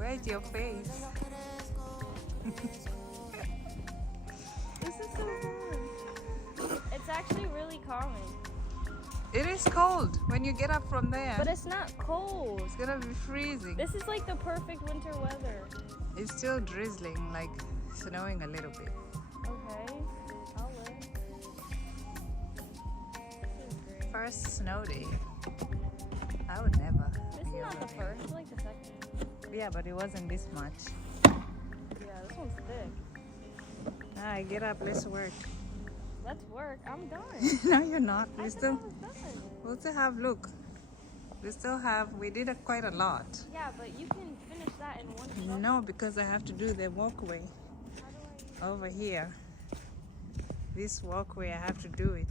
Where's your face? This is so fun. It's actually really calming. It is cold when you get up from there. But it's not cold. It's gonna be freezing. This is like the perfect winter weather. It's still drizzling, like snowing a little bit. Okay, I'll live. This is great. First snow day. I would never. This is not the first, it's like the second. Yeah, but it wasn't this much. Yeah, this one's thick. Alright, get up, let's work. Let's work. I'm done. No, you're not. I We thought still, I was done. we'll still have, look. We did quite a lot. Yeah, but you can finish that in one shot. No, because I have to do the walkway How do I? over here. This walkway, I have to do it.